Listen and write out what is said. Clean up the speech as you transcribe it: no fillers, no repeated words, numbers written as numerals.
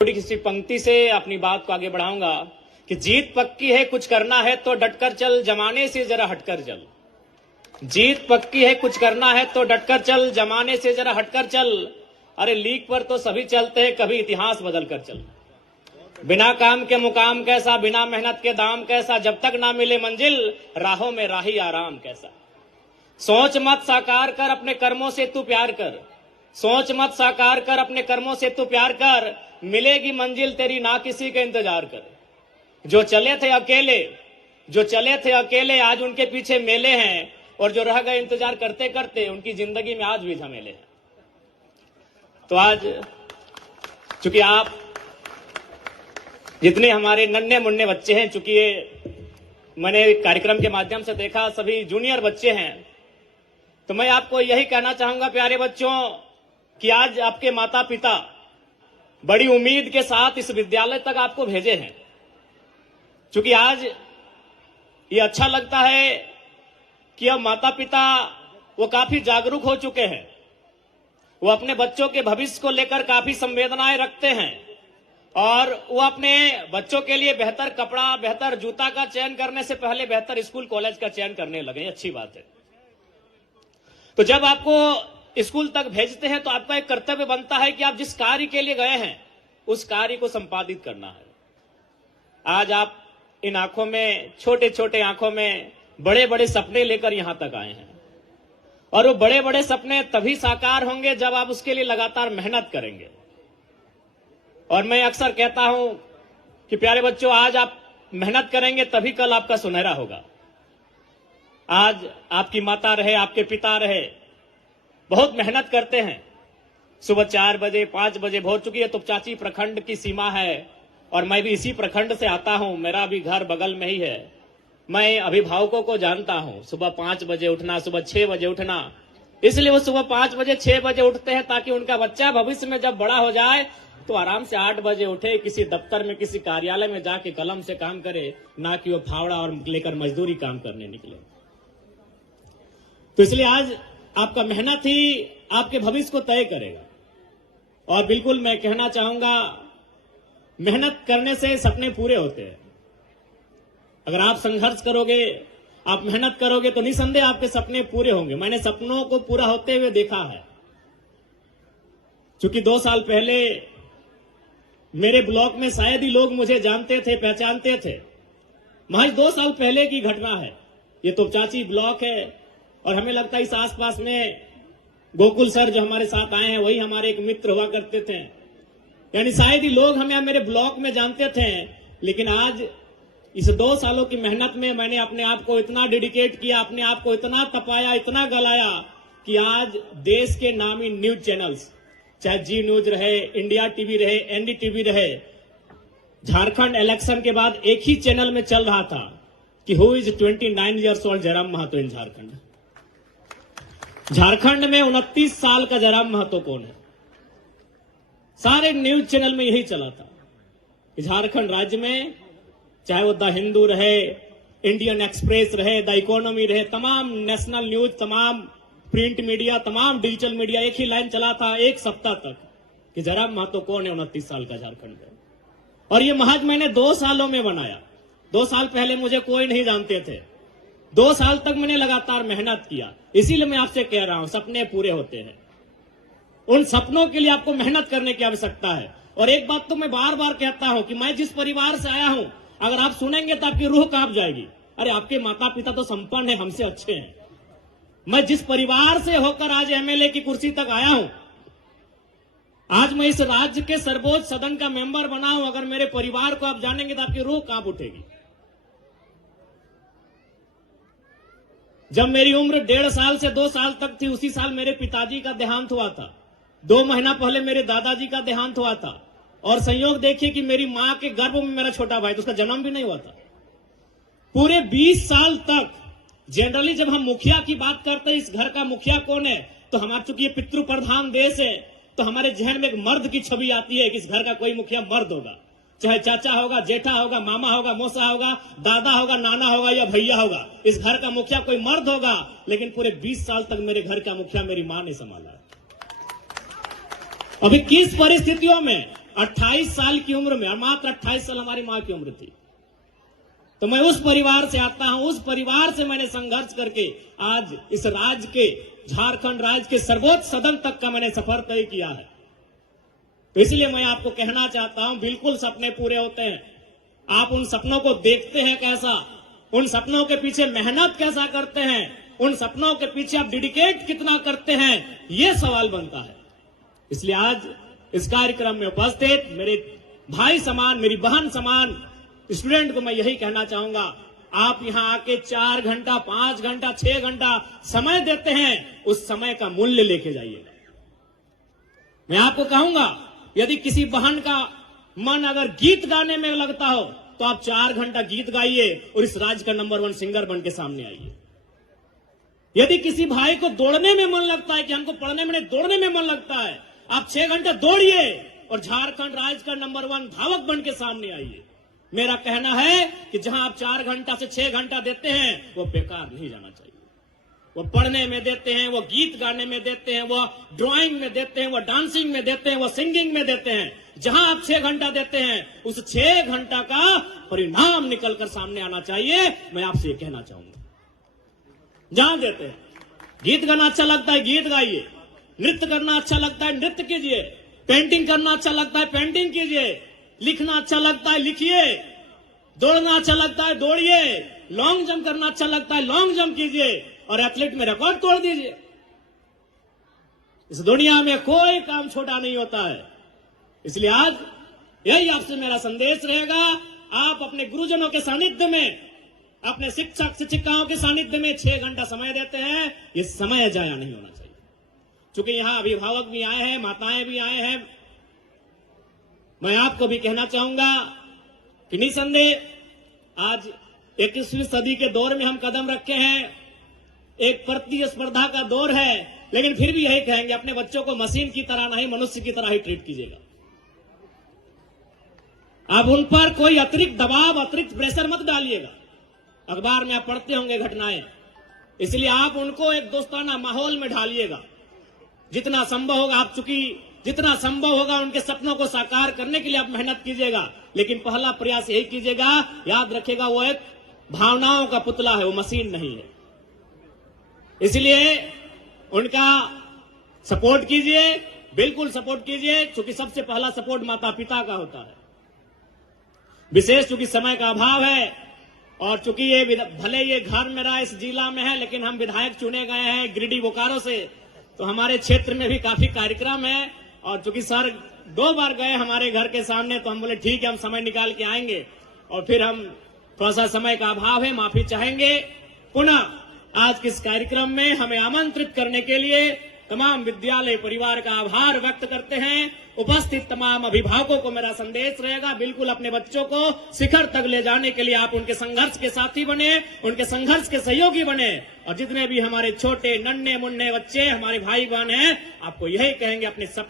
थोड़ी सी पंक्ति से अपनी बात को आगे बढ़ाऊंगा कि जीत पक्की है, कुछ करना है तो डटकर चल, जमाने से जरा हटकर चल। जीत पक्की है, कुछ करना है तो डटकर चल, जमाने से जरा हटकर चल। अरे लीक पर तो सभी चलते हैं, कभी इतिहास बदल कर चल। बिना काम के मुकाम कैसा, बिना मेहनत के दाम कैसा, जब तक ना मिले मंजिल राहों में राही आराम कैसा। सोच मत साकार कर, अपने कर्मों से तू प्यार कर। सोच मत साकार कर, अपने कर्मों से तू प्यार कर। मिलेगी मंजिल तेरी, ना किसी का इंतजार कर। जो चले थे अकेले आज उनके पीछे मेले हैं, और जो रह गए इंतजार करते करते उनकी जिंदगी में आज भी झमेले हैं। तो आज चूंकि आप जितने हमारे नन्हे मुन्ने बच्चे हैं, चूंकि ये मैंने कार्यक्रम के माध्यम से देखा सभी जूनियर बच्चे हैं, तो मैं आपको यही कहना चाहूंगा प्यारे बच्चों कि आज आपके माता पिता बड़ी उम्मीद के साथ इस विद्यालय तक आपको भेजे हैं। चूंकि आज ये अच्छा लगता है कि अब माता पिता वो काफी जागरूक हो चुके हैं, वो अपने बच्चों के भविष्य को लेकर काफी संवेदनाएं रखते हैं, और वो अपने बच्चों के लिए बेहतर कपड़ा, बेहतर जूता का चयन करने से पहले बेहतर स्कूल कॉलेज का चयन करने लगे। अच्छी बात है। तो जब आपको स्कूल तक भेजते हैं तो आपका एक कर्तव्य बनता है कि आप जिस कार्य के लिए गए हैं उस कार्य को संपादित करना है। आज आप इन आंखों में, छोटे छोटे आंखों में बड़े बड़े सपने लेकर यहां तक आए हैं, और वो बड़े बड़े सपने तभी साकार होंगे जब आप उसके लिए लगातार मेहनत करेंगे। और मैं अक्सर कहता हूं कि प्यारे बच्चों, आज आप मेहनत करेंगे तभी कल आपका सुनहरा होगा। आज आपकी माता रहे, आपके पिता रहे, बहुत मेहनत करते हैं। सुबह 4 बजे 5 बजे हो चुकी है, तो चाची प्रखंड की सीमा है, और मैं भी इसी प्रखंड से आता हूं, मेरा भी घर बगल में ही है। मैं अभिभावकों को जानता हूं, सुबह 5 बजे उठना, सुबह 6 बजे उठना, इसलिए वो सुबह 5 बजे 6 बजे उठते हैं ताकि उनका बच्चा भविष्य में जब बड़ा हो जाए तो आराम से 8 बजे उठे, किसी दफ्तर में, किसी कार्यालय में जाके कलम से काम करे, ना कि वो फावड़ा और लेकर मजदूरी काम करने निकले। तो इसलिए आज आपका मेहनत ही आपके भविष्य को तय करेगा। और बिल्कुल मैं कहना चाहूंगा, मेहनत करने से सपने पूरे होते हैं। अगर आप संघर्ष करोगे, आप मेहनत करोगे, तो निसंदेह आपके सपने पूरे होंगे। मैंने सपनों को पूरा होते हुए देखा है। क्योंकि 2 साल पहले मेरे ब्लॉक में शायद ही लोग मुझे जानते थे, पहचानते थे। महज 2 साल पहले की घटना है। ये तो चाची ब्लॉक है, और हमें लगता है इस आसपास में गोकुल सर जो हमारे साथ आए हैं वही हमारे एक मित्र हुआ करते थे। यानी शायद ही लोग हमें मेरे ब्लॉक में जानते थे। लेकिन आज इस 2 सालों की मेहनत में मैंने अपने आप को इतना डेडिकेट किया, अपने आप को इतना तपाया, इतना गलाया कि आज देश के नामी न्यूज चैनल्स, चाहे जी न्यूज रहे, इंडिया टीवी रहे, एनडीटीवी रहे, झारखंड इलेक्शन के बाद एक ही चैनल में चल रहा था कि who is 29 years old Jairam Mahto in Jharkhand. Jharkhand में 29 साल का जयराम महतो कौन है? सारे न्यूज चैनल में यही चला था कि झारखंड राज्य में, चाहे वो द हिंदू रहे, इंडियन एक्सप्रेस रहे, द इकोनॉमी रहे, तमाम नेशनल न्यूज, तमाम प्रिंट मीडिया, तमाम डिजिटल मीडिया, एक ही लाइन चला था एक सप्ताह तक कि जयराम महतो कौन है 29 साल का झारखंड में। और ये महज मैंने 2 सालों में बनाया। 2 साल पहले मुझे कोई नहीं जानते थे। 2 साल तक मैंने लगातार मेहनत किया। इसीलिए मैं आपसे कह रहा हूं, सपने पूरे होते हैं। उन सपनों के लिए आपको मेहनत करने की आवश्यकता है। और एक बात तो मैं बार बार कहता हूं कि मैं जिस परिवार से आया हूं, अगर आप सुनेंगे तो आपकी रूह कांप जाएगी। अरे आपके माता पिता तो संपन्न है, हमसे अच्छे हैं। मैं जिस परिवार से होकर आज एमएलए की कुर्सी तक आया हूं, आज मैं इस राज्य के सर्वोच्च सदन का मेंबर बना हूं, अगर मेरे परिवार को आप जानेंगे तो आपकी रूह कांप उठेगी। जब मेरी उम्र 1.5 साल से 2 साल तक थी, उसी साल मेरे पिताजी का देहांत हुआ था। 2 महीना पहले मेरे दादाजी का देहांत हुआ था। और संयोग देखिए कि मेरी मां के गर्भ में मेरा छोटा भाई, तो उसका जन्म भी नहीं हुआ था। पूरे 20 साल तक जनरली जब हम मुखिया की बात करते हैं, इस घर का मुखिया कौन है, तो हमारा चूंकि ये पितृ प्रधान देश है, तो हमारे जहन में एक मर्द की छवि आती है कि इस घर का कोई मुखिया मर्द होगा। चाहे चाचा होगा, जेठा होगा, मामा होगा, मौसा होगा, दादा होगा, नाना होगा या भैया होगा, इस घर का मुखिया कोई मर्द होगा। लेकिन पूरे 20 साल तक मेरे घर का मुखिया मेरी मां ने संभाला। अभी किस परिस्थितियों में 28 साल की उम्र में, और मात्र 28 साल हमारी मां की उम्र थी। तो मैं उस परिवार से आता हूं, उस परिवार से मैंने संघर्ष करके आज इस राज्य के, झारखंड राज्य के सर्वोच्च सदन तक का मैंने सफर तय किया है। तो इसलिए मैं आपको कहना चाहता हूं, बिल्कुल सपने पूरे होते हैं। आप उन सपनों को देखते हैं कैसा, उन सपनों के पीछे मेहनत कैसा करते हैं, उन सपनों के पीछे आप डेडिकेट कितना करते हैं, यह सवाल बनता है। इसलिए आज इस कार्यक्रम में उपस्थित मेरे भाई समान, मेरी बहन समान स्टूडेंट को मैं यही कहना चाहूंगा, आप यहां आके 4 घंटा, 5 घंटा, 6 घंटा समय देते हैं, उस समय का मूल्य लेके जाइएगा। मैं आपको कहूंगा, यदि किसी बहन का मन अगर गीत गाने में लगता हो तो आप 4 घंटा गीत गाइए और इस राज्य का नंबर 1 सिंगर बन के सामने आइए। यदि किसी भाई को दौड़ने में मन लगता है कि हमको पढ़ने में नहीं दौड़ने में मन लगता है, आप 6 घंटा दौड़िए और झारखंड राज्य का नंबर 1 धावक बन के सामने आइए। मेरा कहना है कि जहां आप 4 घंटा से 6 घंटा देते हैं वो बेकार नहीं जाना चाहिए। वो पढ़ने में देते हैं, वो गीत गाने में देते हैं, वो ड्राइंग में देते हैं, वो डांसिंग में देते हैं, वो सिंगिंग में देते हैं। जहां आप 6 घंटा देते हैं, उस 6 घंटा का परिणाम निकलकर सामने आना चाहिए। मैं आपसे ये कहना चाहूंगा, जहां देते हैं, गीत गाना अच्छा लगता है गीत गाइए, नृत्य करना अच्छा लगता है नृत्य कीजिए, पेंटिंग करना अच्छा लगता है पेंटिंग कीजिए, लिखना अच्छा लगता है लिखिए, दौड़ना अच्छा लगता है दौड़िए, लॉन्ग जंप करना अच्छा लगता है लॉन्ग जंप कीजिए और एथलीट में रिकॉर्ड तोड़ दीजिए। इस दुनिया में कोई काम छोटा नहीं होता है। इसलिए आज यही आपसे मेरा संदेश रहेगा, आप अपने गुरुजनों के सानिध्य में, अपने शिक्षक शिक्षिकाओं के सानिध्य में 6 घंटा समय देते हैं, ये समय जाया नहीं होना चाहिए। क्योंकि यहां अभिभावक भी आए हैं, माताएं भी आए हैं। मैं आपको भी कहना चाहूंगा कि निसंदेह आज 21वीं सदी के दौर में हम कदम रखे हैं, एक प्रतिस्पर्धा का दौर है, लेकिन फिर भी यही कहेंगे, अपने बच्चों को मशीन की तरह नहीं मनुष्य की तरह ही ट्रीट कीजिएगा। आप उन पर कोई अतिरिक्त दबाव, अतिरिक्त प्रेशर मत डालिएगा। अखबार में आप पढ़ते होंगे घटनाएं, इसलिए आप उनको एक दोस्ताना माहौल में ढालिएगा। जितना संभव होगा, आप चूंकि जितना संभव होगा उनके सपनों को साकार करने के लिए आप मेहनत कीजिएगा, लेकिन पहला प्रयास यही कीजिएगा, याद रखिएगा वो एक भावनाओं का पुतला है, वो मशीन नहीं है। इसलिए उनका सपोर्ट कीजिए, बिल्कुल सपोर्ट कीजिए, क्योंकि सबसे पहला सपोर्ट माता पिता का होता है। विशेष चूंकि समय का अभाव है और चूंकि ये भले ये घर मेरा इस जिला में है, लेकिन हम विधायक चुने गए हैं गिरिडीह बोकारो से, तो हमारे क्षेत्र में भी काफी कार्यक्रम है। और चूंकि सर 2 बार गए हमारे घर के सामने, तो हम बोले ठीक है, हम समय निकाल के आएंगे। और फिर हम थोड़ा सा समय का अभाव है, माफी चाहेंगे। पुनः आज के इस कार्यक्रम में हमें आमंत्रित करने के लिए तमाम विद्यालय परिवार का आभार व्यक्त करते हैं। उपस्थित तमाम अभिभावकों को मेरा संदेश रहेगा, बिल्कुल अपने बच्चों को शिखर तक ले जाने के लिए आप उनके संघर्ष के साथी बने, उनके संघर्ष के सहयोगी बने। और जितने भी हमारे छोटे नन्हे मुन्ने बच्चे, हमारे भाई बहन हैं, आपको यही कहेंगे, अपने सब